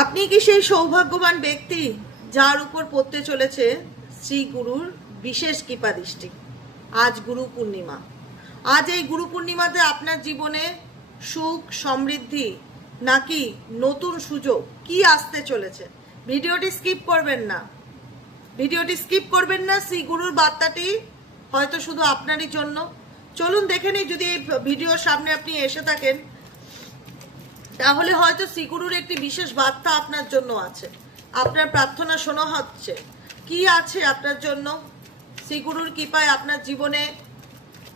আপনি কি সেই সৌভাগ্যবান ব্যক্তি যার উপর পড়তে চলেছে শ্রী গুরুর বিশেষ কৃপা দৃষ্টি? আজ গুরু পূর্ণিমা। আজ এই গুরু পূর্ণিমাতে আপনার জীবনে সুখ সমৃদ্ধি নাকি নতুন সুযোগ কি আসতে চলেছে? ভিডিওটি স্কিপ করবেন না, ভিডিওটি স্কিপ করবেন না। শ্রী গুরুর বার্তাটি হয়তো শুধু আপনারই জন্য। চলুন দেখে নিই, যদি এই ভিডিওর সামনে আপনি এসে থাকেন তাহলে হয়তো শ্রীগুরুর একটি বিশেষ বার্তা আপনার জন্য আছে। আপনার প্রার্থনা শোনা হচ্ছে। কি আছে আপনার জন্য? শ্রীগুরুর কৃপায় আপনার জীবনে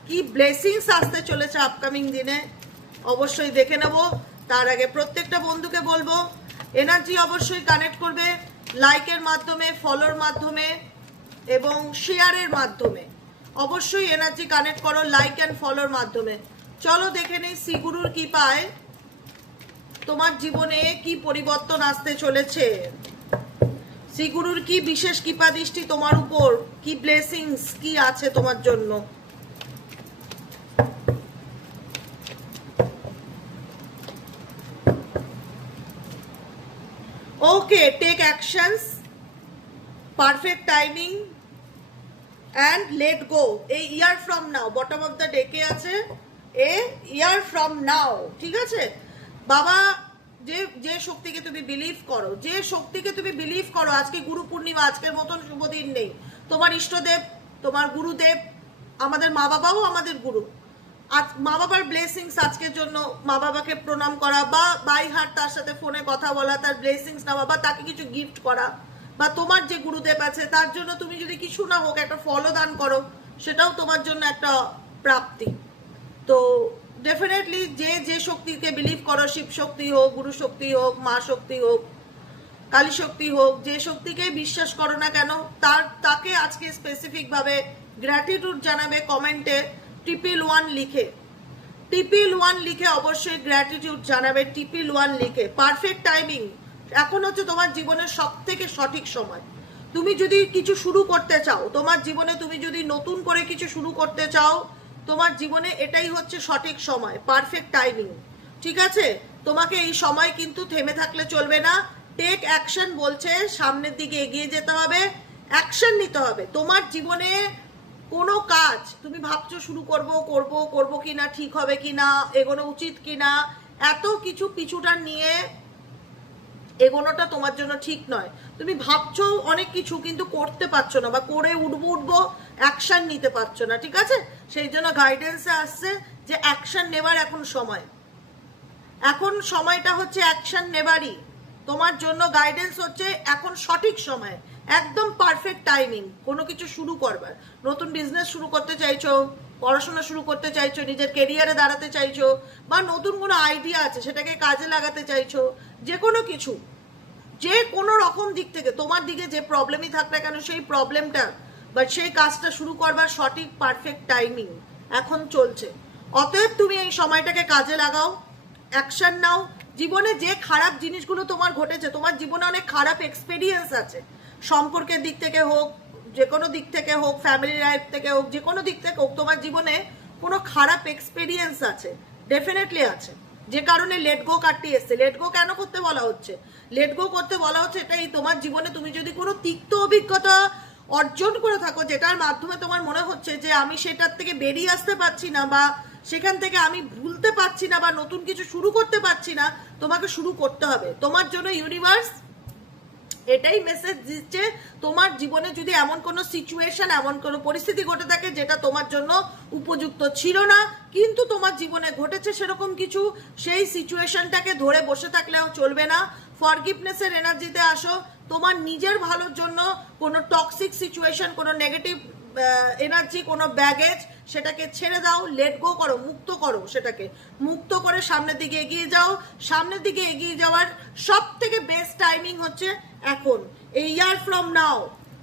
কি ব্লেসিংস আসতে চলেছে আপকামিং দিনে অবশ্যই দেখে নেব। তার আগে প্রত্যেকটা বন্ধুকে বলবো এনার্জি অবশ্যই কানেক্ট করবে লাইকের মাধ্যমে, ফলোর মাধ্যমে এবং শেয়ারের মাধ্যমে। অবশ্যই এনার্জি কানেক্ট করো লাইক অ্যান্ড ফলোর মাধ্যমে। চলো দেখে নেই শ্রীগুরুর কৃপায় তোমার জীবনে কি পরিবর্তন আসতে চলেছে। শ্রীগুরুর কি বিশেষ কৃপা দৃষ্টি তোমার উপর, কি ব্লেসিংস কি আছে তোমার জন্য। Okay, take actions, perfect timing and let go. এই year from now bottom of the ডেকে আছে, এ ইয়ার ফ্রম নাও। ঠিক আছে বাবা, যে যে শক্তিকে তুমি বিলিভ করো, যে শক্তিকে তুমি বিলিভ করো, আজকে গুরু পূর্ণিমা, আজকের মতন শুভ দিন নেই। তোমার ইষ্টদেব, তোমার গুরুদেব, আমাদের মা বাবাও আমাদের গুরু। আজ মা বাবার ব্লেসিংস আজকের জন্য, মা বাবাকে প্রণাম করা বা বাই হার্ট তার সাথে ফোনে কথা বলা, তার ব্লেসিংস নেওয়া বা তাকে কিছু গিফট করা, বা তোমার যে গুরুদেব আছে তার জন্য তুমি যদি কিছু না হোক একটা ফলও দান করো, সেটাও তোমার জন্য একটা প্রাপ্তি। তো ডেফিনেটলি যে যে শক্তিকে বিলিভ করো, শিব শক্তি হোক, গুরু শক্তি হোক, মা শক্তি হোক, কালী শক্তি হোক, যে শক্তিকে বিশ্বাস করো না কেন, তাকে আজকে স্পেসিফিক ভাবে গ্র্যাটিটিউড জানাবে কমেন্টে TP1 লিখে। TP1 লিখে অবশ্যই গ্র্যাটিটিউড জানাবে, TP1 লিখে। পারফেক্ট টাইমিং এখন হচ্ছে তোমার জীবনের সব থেকে সঠিক সময়। তুমি যদি কিছু শুরু করতে চাও তোমার জীবনে, তুমি যদি নতুন করে কিছু শুরু করতে চাও তোমার জীবনে, এটাই হচ্ছে সঠিক সময়, পারফেক্ট টাইমিং। ঠিক আছে, তোমাকে এই সময় কিন্তু থেমে থাকলে চলবে না। টেক অ্যাকশন বলছে, সামনের দিকে এগিয়ে যেতে হবে, অ্যাকশন নিতে হবে। তোমার জীবনে কোনো কাজ তুমি ভাবছো শুরু করব কিনা, ঠিক হবে কিনা, এগোনো উচিত কিনা, এত কিছু পিছুটা নিয়ে এগোনোটা তোমার জন্য ঠিক নয়। তুমি ভাবছো অনেক কিছু কিন্তু করতে পারছো না, বা করে উঠবো অ্যাকশন নিতে পারছো না। ঠিক আছে, সেই জন্য গাইডেন্সে আসছে যে অ্যাকশন নেবার এখন সময়, এখন সময়টা হচ্ছে অ্যাকশন নেবারই। তোমার জন্য গাইডেন্স হচ্ছে এখন সঠিক সময়, একদম পারফেক্ট টাইমিং কোনো কিছু শুরু করবার। নতুন বিজনেস শুরু করতে চাইছো, পড়াশোনা শুরু করতে চাইছো, নিজের কেরিয়ারে দাঁড়াতে চাইছো, বা নতুন কোনো আইডিয়া আছে সেটাকে কাজে লাগাতে চাইছো, যে কোনো কিছু, যে কোনো রকম দিক থেকে তোমার দিকে যে প্রবলেমই থাক না কেন, সেই প্রবলেমটা বা সেই কাজটা শুরু করবার সঠিক পারফেক্ট টাইমিং এখন চলছে। অতএব তুমি এই সময়টাকে কাজে লাগাও, অ্যাকশন নাও। জীবনে যে খারাপ জিনিসগুলো তোমার ঘটেছে, তোমার জীবনে অনেক খারাপ এক্সপেরিয়েন্স আছে, সম্পর্কের দিক থেকে হোক, যে কোনো দিক থেকে হোক, ফ্যামিলি লাইফ থেকে হোক, যে কোনো দিক থেকে হোক, তোমার জীবনে কোনো খারাপ এক্সপেরিয়েন্স আছে, ডেফিনেটলি আছে, যে কারণে লেট গো কাটতে এসছে। লেট গো কেন করতে বলা হচ্ছে? লেট গো করতে বলা হচ্ছে এটাই, তোমার জীবনে তুমি যদি কোনো তিক্ত অভিজ্ঞতা অর্জন করে থাকো, যেটার মাধ্যমে তোমার মনে হচ্ছে যে আমি সেটার থেকে বেরিয়ে আসতে পারছি না, বা সেখান থেকে আমি ভুলতে পারছি না, বা নতুন কিছু শুরু করতে পারছি না, তোমাকে শুরু করতে হবে। তোমার জন্য ইউনিভার্স এটাই মেসেজ দিচ্ছে, তোমার জীবনে যদি এমন কোনো সিচুয়েশন, এমন কোনো পরিস্থিতি ঘটে থাকে যেটা তোমার জন্য উপযুক্ত ছিল না, কিন্তু তোমার জীবনে ঘটেছে সেরকম কিছু, সেই সিচুয়েশনটাকে ধরে বসে থাকলেও চলবে না। ফরগিভনেসের এনার্জিতে আসো। তোমার নিজের ভালোর জন্য কোনো টক্সিক সিচুয়েশন, কোনো নেগেটিভ এনার্জি, কোনো ব্যাগেজ, সেটাকে ছেড়ে দাও, লেট গো করো, মুক্ত করো, সেটাকে মুক্ত করে সামনের দিকে এগিয়ে যাও। সামনের দিকে এগিয়ে যাওয়ার সব থেকে বেস্ট টাইমিং হচ্ছে এখন, এই ইয়ার ফ্রম নাও।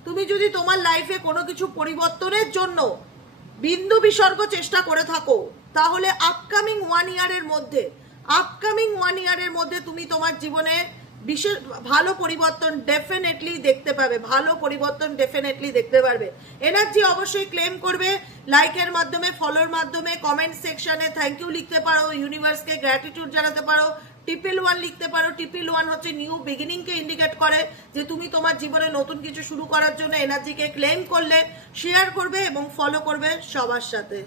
তুমি যদি তোমার লাইফে কোনো কিছু পরিবর্তনের জন্য বিন্দু বিসর্গ চেষ্টা করে থাকো, তাহলে আপকামিং 1 ইয়ারের মধ্যে তুমি তোমার জীবনে বিশেষ ভালো পরিবর্তন ডেফিনেটলি দেখতে পাবে, ভালো পরিবর্তন ডেফিনেটলি দেখতে পারবে। এনার্জি অবশ্যই ক্লেম করবে লাইকের মাধ্যমে, ফলোর মাধ্যমে, কমেন্ট সেকশনে থ্যাংক ইউ লিখতে পারো, ইউনিভার্সকে গ্র্যাটিটিউড জানাতে পারো, ট্রিপল 1 লিখতে পারো। ট্রিপল 1 হচ্ছে নিউ বিগিনিংকে ইন্ডিকেট করে, যে তুমি তোমার জীবনে নতুন কিছু শুরু করার জন্য এনার্জিকে ক্লেম করলে, শেয়ার করবে এবং ফলো করবে সবার সাথে।